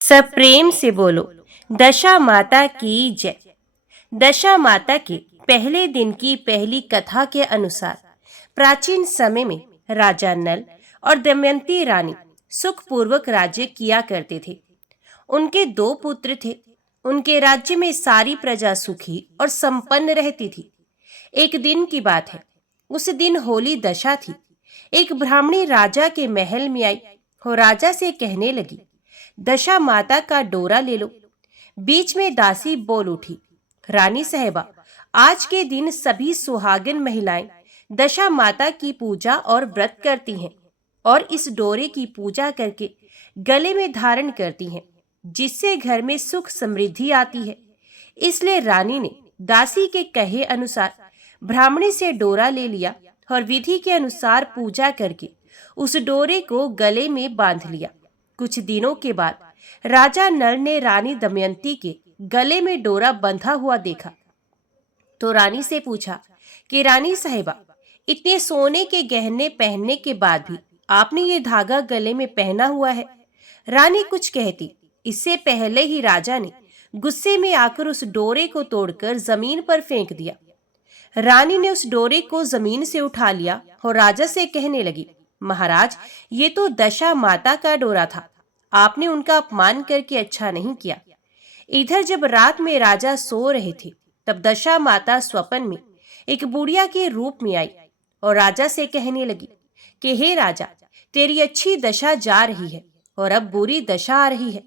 सब प्रेम से बोलो, दशा माता की जय। दशा माता के पहले दिन की पहली कथा के अनुसार प्राचीन समय में राजा नल और दमयंती रानी सुखपूर्वक राज्य किया करते थे। उनके दो पुत्र थे। उनके राज्य में सारी प्रजा सुखी और संपन्न रहती थी। एक दिन की बात है। उस दिन होली दशा थी। एक ब्राह्मणी राजा के महल में आई और राजा से कहने लगी, दशा माता का डोरा ले लो। बीच में दासी बोल उठी, रानी साहबा, आज के दिन सभी सुहागिन महिलाएं दशा माता की पूजा और व्रत करती हैं और इस डोरे की पूजा करके गले में धारण करती हैं, जिससे घर में सुख समृद्धि आती है। इसलिए रानी ने दासी के कहे अनुसार ब्राह्मणी से डोरा ले लिया और विधि के अनुसार पूजा करके उस डोरे को गले में बांध लिया। कुछ दिनों के बाद राजा नल ने रानी दमयंती के गले में डोरा बंधा हुआ देखा तो रानी से पूछा कि रानी साहिबा, इतने सोने के गहने पहनने के बाद भी आपने ये धागा गले में पहना हुआ है। रानी कुछ कहती, इससे पहले ही राजा ने गुस्से में आकर उस डोरे को तोड़कर जमीन पर फेंक दिया। रानी ने उस डोरे को जमीन से उठा लिया और राजा से कहने लगी, महाराज, ये तो दशा माता का डोरा था। आपने उनका अपमान करके अच्छा नहीं किया। इधर जब रात में राजा सो रहे थे तब दशा माता स्वप्न में एक बुढ़िया के रूप में आई और राजा से कहने लगी कि हे राजा, तेरी अच्छी दशा जा रही है और अब बुरी दशा आ रही है।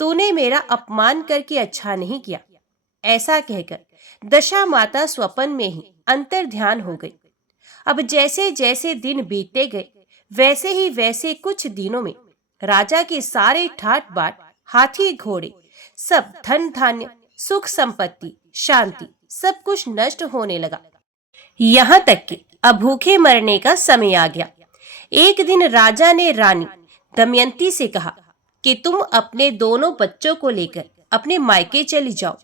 तूने मेरा अपमान करके अच्छा नहीं किया। ऐसा कहकर दशा माता स्वप्न में ही अंतर ध्यान हो गई। अब जैसे जैसे दिन बीतते गए वैसे कुछ दिनों में राजा के सारे ठाट बाट, हाथी घोड़े, सब धन धान्य, सुख संपत्ति, शांति, सब कुछ नष्ट होने लगा। यहाँ तक कि अब भूखे मरने का समय आ गया। एक दिन राजा ने रानी दमयंती से कहा कि तुम अपने दोनों बच्चों को लेकर अपने मायके चली जाओ।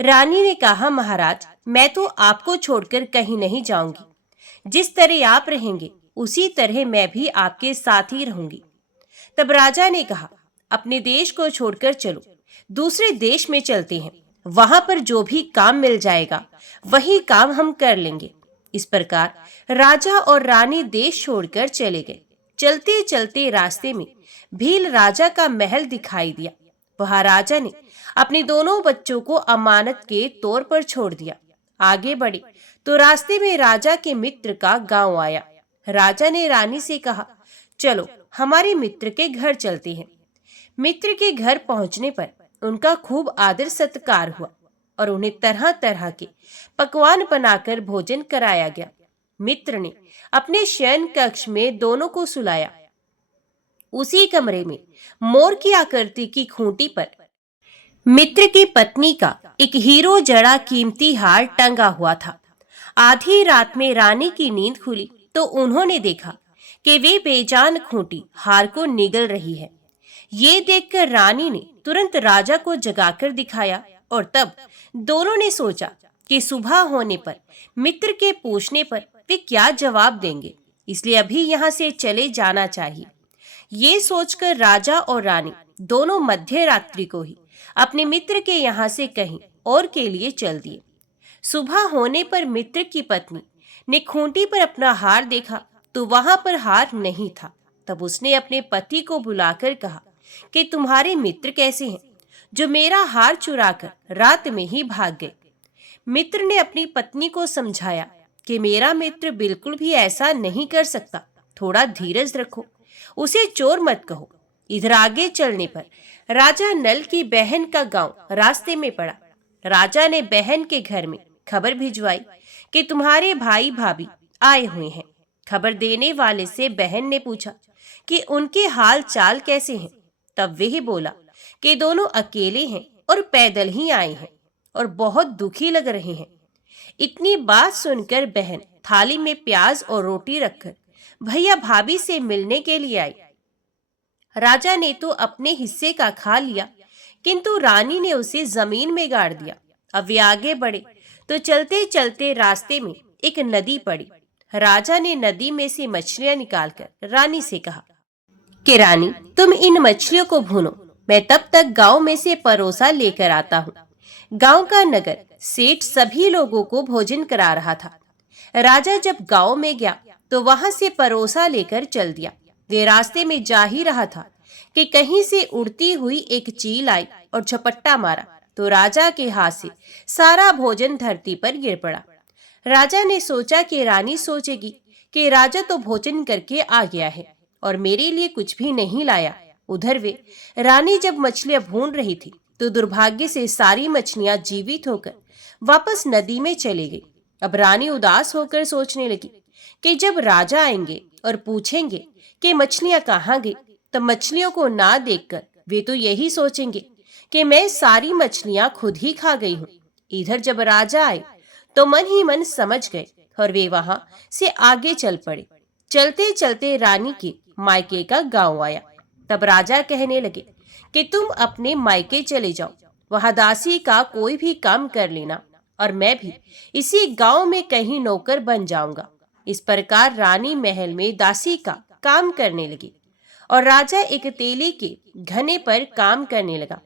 रानी ने कहा, महाराज, मैं तो आपको छोड़कर कहीं नहीं जाऊंगी। जिस तरह आप रहेंगे उसी तरह मैं भी आपके साथ ही रहूंगी। तब राजा ने कहा, अपने देश को छोड़कर चलो, दूसरे देश में चलते हैं। वहां पर जो भी काम मिल जाएगा वही काम हम कर लेंगे। इस प्रकार राजा और रानी देश छोड़कर चले गए। चलते चलते रास्ते में भील राजा का महल दिखाई दिया। वहां राजा ने अपने दोनों बच्चों को अमानत के तौर पर छोड़ दिया। आगे बढ़े तो रास्ते में राजा के मित्र का गांव आया। राजा ने रानी से कहा, चलो हमारे मित्र के घर चलते हैं। मित्र के घर पहुंचने पर उनका खूब आदर सत्कार हुआ और उन्हें तरह तरह के पकवान बनाकर भोजन कराया गया। मित्र ने अपने शयन कक्ष में दोनों को सुलाया। उसी कमरे में मोर की आकृति की खूंटी पर मित्र की पत्नी का एक हीरो जड़ा कीमती हार टंगा हुआ था। आधी रात में रानी की नींद खुली तो उन्होंने देखा कि वे बेजान खूंटी हार को निगल रही है। ये देखकर रानी ने तुरंत राजा को जगाकर दिखाया और तब दोनों ने सोचा कि सुबह होने पर मित्र के पूछने पर वे क्या जवाब देंगे, इसलिए अभी यहाँ से चले जाना चाहिए। ये सोचकर राजा और रानी दोनों मध्य रात्रि को ही अपने मित्र के यहाँ से कहीं और के लिए चल दिए। सुबह होने पर मित्र की पत्नी ने खूंटी पर अपना हार देखा तो वहां पर हार नहीं था। तब उसने अपने पति को बुलाकर कहा कि तुम्हारे मित्र कैसे हैं जो मेरा हार चुराकर रात में ही भाग गए। मित्र ने अपनी पत्नी को समझाया कि मेरा मित्र बिल्कुल भी ऐसा नहीं कर सकता, थोड़ा धीरज रखो, उसे चोर मत कहो। इधर आगे चलने पर राजा नल की बहन का गांव रास्ते में पड़ा। राजा ने बहन के घर में खबर भिजवाई कि तुम्हारे भाई भाभी आए हुए हैं। खबर देने वाले से बहन ने पूछा कि उनके हाल चाल कैसे हैं। तब वही बोला कि दोनों अकेले हैं और पैदल ही आए हैं और बहुत दुखी लग रहे हैं। इतनी बात सुनकर बहन थाली में प्याज और रोटी रखकर भैया भाभी से मिलने के लिए आई। राजा ने तो अपने हिस्से का खा लिया, किंतु रानी ने उसे जमीन में गाड़ दिया। अब वे आगे बढ़े तो चलते चलते रास्ते में एक नदी पड़ी। राजा ने नदी में से मछलियां निकालकर रानी से कहा कि रानी, तुम इन मछलियों को भूनो, मैं तब तक गांव में से परोसा लेकर आता हूँ। गांव का नगर सेठ सभी लोगों को भोजन करा रहा था। राजा जब गांव में गया तो वहां से परोसा लेकर चल दिया। वे रास्ते में जा ही रहा था कि कहीं से उड़ती हुई एक चील आई और झपट्टा मारा तो राजा के हाथ से सारा भोजन धरती पर गिर पड़ा। राजा ने सोचा कि रानी सोचेगी कि राजा तो भोजन करके आ गया है और मेरे लिए कुछ भी नहीं लाया। उधर वे रानी जब मछलियां भून रही थी तो दुर्भाग्य से सारी मछलियां जीवित होकर वापस नदी में चली गई। अब रानी उदास होकर सोचने लगी कि जब राजा आएंगे और पूछेंगे कि मछलियां कहाँ गई, तब मछलियों को ना देखकर वे तो यही सोचेंगे कि मैं सारी मछलियां खुद ही खा गई हूँ। इधर जब राजा आए तो मन ही मन समझ गए और वे वहां से आगे चल पड़े। चलते चलते रानी के मायके का गांव आया। तब राजा कहने लगे कि तुम अपने मायके चले जाओ, वहां दासी का कोई भी काम कर लेना और मैं भी इसी गांव में कहीं नौकर बन जाऊंगा। इस प्रकार रानी महल में दासी का काम करने लगी और राजा एक तेली के घने पर काम करने लगा।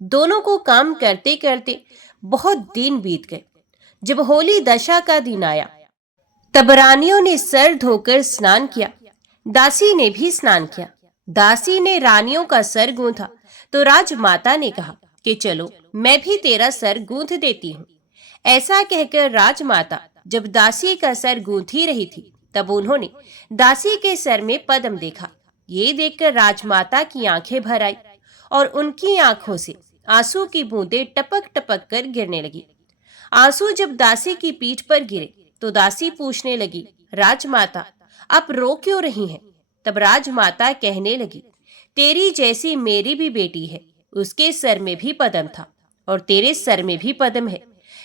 दोनों को काम करते करते बहुत दिन बीत गए। जब होली दशा का दिन आया तब रानियों ने सर धोकर स्नान किया। दासी ने भी स्नान किया। दासी ने रानियों का सर गूंथा तो राजमाता ने कहा कि चलो मैं भी तेरा सर गूंथ देती हूँ। ऐसा कहकर राजमाता जब दासी का सर गूंथी रही थी तब उन्होंने दासी के सर में पद्म देखा। ये देखकर राजमाता की आंखें भर आई और उनकी आंखों से आंसू की बूंदें टपक टपक कर गिरने लगी। आंसू जब दासी की पीठ पर गिरे तो दासी पूछने लगी, राजमाता आप रो क्यों रही हैं? तब राजमाता कहने लगी, तेरी जैसी मेरी भी बेटी है, उसके सर में भी पद्म था और तेरे सर में भी पद्म है।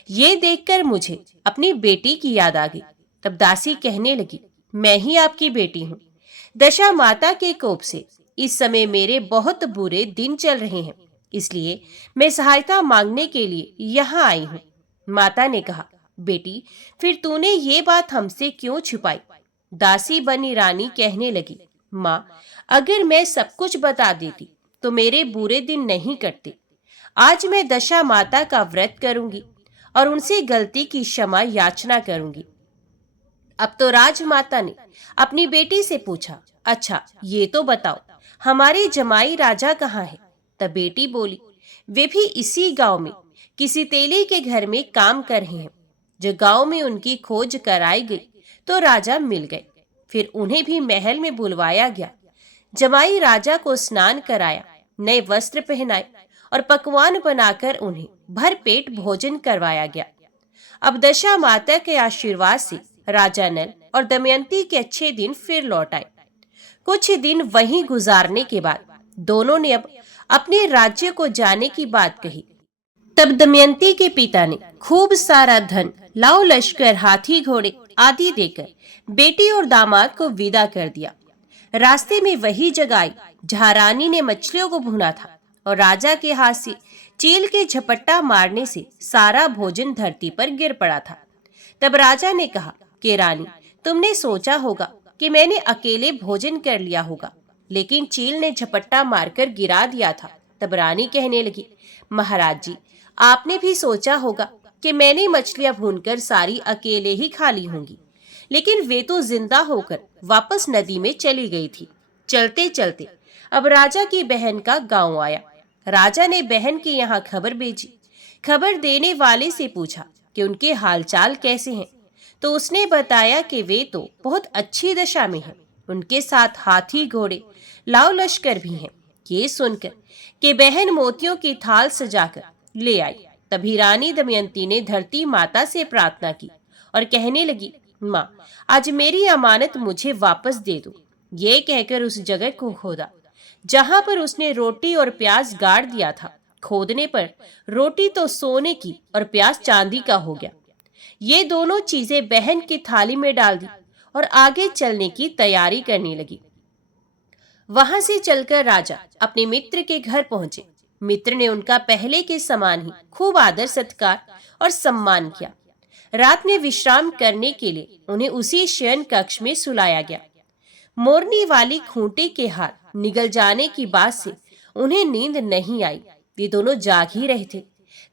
ये देखकर मुझे अपनी बेटी की याद आ गई। तब दासी कहने लगी, मैं ही आपकी बेटी हूँ। दशा माता के कोप से इस समय मेरे बहुत बुरे दिन चल रहे हैं, इसलिए मैं सहायता मांगने के लिए यहाँ आई हूँ। माता ने कहा, बेटी फिर तूने ये बात हमसे क्यों छुपाई? दासी बनी रानी कहने लगी, माँ अगर मैं सब कुछ बता देती तो मेरे बुरे दिन नहीं कटते। आज मैं दशा माता का व्रत करूंगी और उनसे गलती की क्षमा याचना करूंगी। अब तो राजमाता ने अपनी बेटी से पूछा, अच्छा ये तो बताओ हमारे जमाई राजा कहाँ है? तब बेटी बोली, वे भी इसी गांव में किसी तेली के घर में काम कर रहे हैं। जो गांव में उनकी खोज कराई गई तो राजा मिल गए। फिर उन्हें भी महल में बुलवाया गया। जमाई राजा को स्नान कराया, नए वस्त्र पहनाए और पकवान बनाकर उन्हें भरपेट भोजन करवाया गया। अब दशा माता के आशीर्वाद से राजा नल और दमयंती के अच्छे दिन फिर लौट आए। कुछ दिन वहीं गुजारने के बाद दोनों ने अब अपने राज्य को जाने की बात कही। तब दमयंती के पिता ने खूब सारा धन, लाव लश्कर, हाथी घोड़े आदि देकर बेटी और दामाद को विदा कर दिया। रास्ते में वही जगह आई जहाँ रानी ने मछलियों को भुना था और राजा के हाथ से चील के झपट्टा मारने से सारा भोजन धरती पर गिर पड़ा था। तब राजा ने कहा कि रानी तुमने सोचा होगा कि मैंने अकेले भोजन कर लिया होगा, लेकिन चील ने झपट्टा मारकर गिरा दिया था। तब रानी कहने लगी, महाराज जी आपने भी सोचा होगा कि मैंने मछलियां भूनकर सारी अकेले ही खा ली होंगी, लेकिन वे तो जिंदा होकर वापस नदी में चली गई थी। चलते चलते अब राजा की बहन का गांव आया। राजा ने बहन के यहाँ खबर भेजी। खबर देने वाले से पूछा कि उनके हालचाल कैसे हैं, तो उसने बताया कि वे तो बहुत अच्छी दशा में हैं। उनके साथ हाथी घोड़े लाव लश्कर भी हैं। ये सुनकर कि बहन मोतियों की थाल सजाकर ले आई, तभी रानी दमयंती ने धरती माता से प्रार्थना की और कहने लगी, माँ आज मेरी अमानत मुझे वापस दे दो। ये कहकर उस जगह को खोदा जहां पर उसने रोटी और प्याज गाड़ दिया था। खोदने पर रोटी तो सोने की और प्याज चांदी का हो गया। ये दोनों चीजें बहन की थाली में डाल दी और आगे चलने की तैयारी करने लगी। वहां से चलकर राजा अपने मित्र के घर पहुंचे। मित्र ने उनका पहले के समान ही खूब आदर सत्कार और सम्मान किया। रात में विश्राम करने के लिए उन्हें उसी शयन कक्ष में सुलाया गया। मोरनी वाली खूंटे के हाथ निगल जाने की बात से उन्हें नींद नहीं आई, वे दोनों जाग ही रहे थे।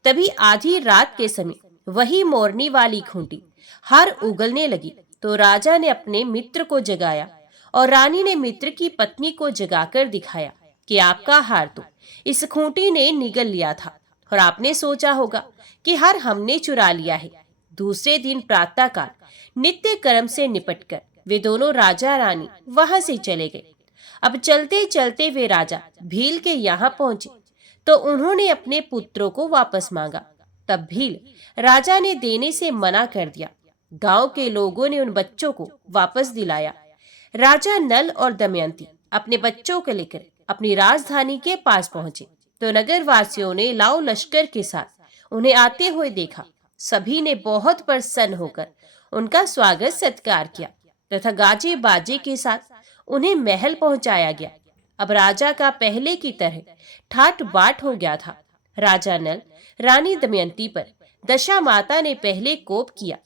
तभी आधी रात के समय वही मोरनी वाली खूंटी हार उगलने लगी तो राजा ने अपने मित्र को जगाया और रानी ने मित्र की पत्नी को जगाकर दिखाया कि आपका हार तो इस खूंटी ने निगल लिया था और आपने सोचा होगा कि हार हमने चुरा लिया है। दूसरे दिन प्रातःकाल नित्य कर्म से निपटकर वे दोनों राजा रानी वहां से चले गए। अब चलते चलते वे राजा भील के यहाँ पहुंचे तो उन्होंने अपने पुत्रों को वापस मांगा। तब भील राजा ने देने से मना कर दिया। गांव के लोगों ने उन बच्चों को वापस दिलाया। राजा नल और दमयंती अपने बच्चों को लेकर अपनी राजधानी के पास पहुंचे तो नगर वासियों ने लाओ लश्कर के साथ उन्हें आते हुए देखा। सभी ने बहुत प्रसन्न होकर उनका स्वागत सत्कार किया तथा गाजे बाजे के साथ उन्हें महल पहुंचाया गया। अब राजा का पहले की तरह ठाट बाट हो गया था। राजा नल रानी दमयंती पर दशा माता ने पहले कोप किया।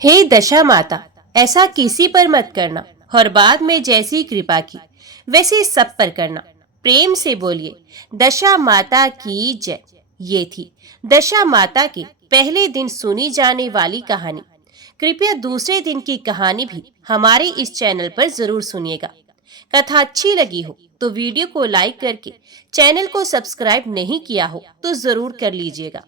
हे दशा माता, ऐसा किसी पर मत करना और बाद में जैसी कृपा की वैसे सब पर करना। प्रेम से बोलिए दशा माता की जय। ये थी दशा माता के पहले दिन सुनी जाने वाली कहानी। कृपया दूसरे दिन की कहानी भी हमारे इस चैनल पर जरूर सुनिएगा। कथा अच्छी लगी हो तो वीडियो को लाइक करके चैनल को सब्सक्राइब नहीं किया हो तो जरूर कर लीजिएगा।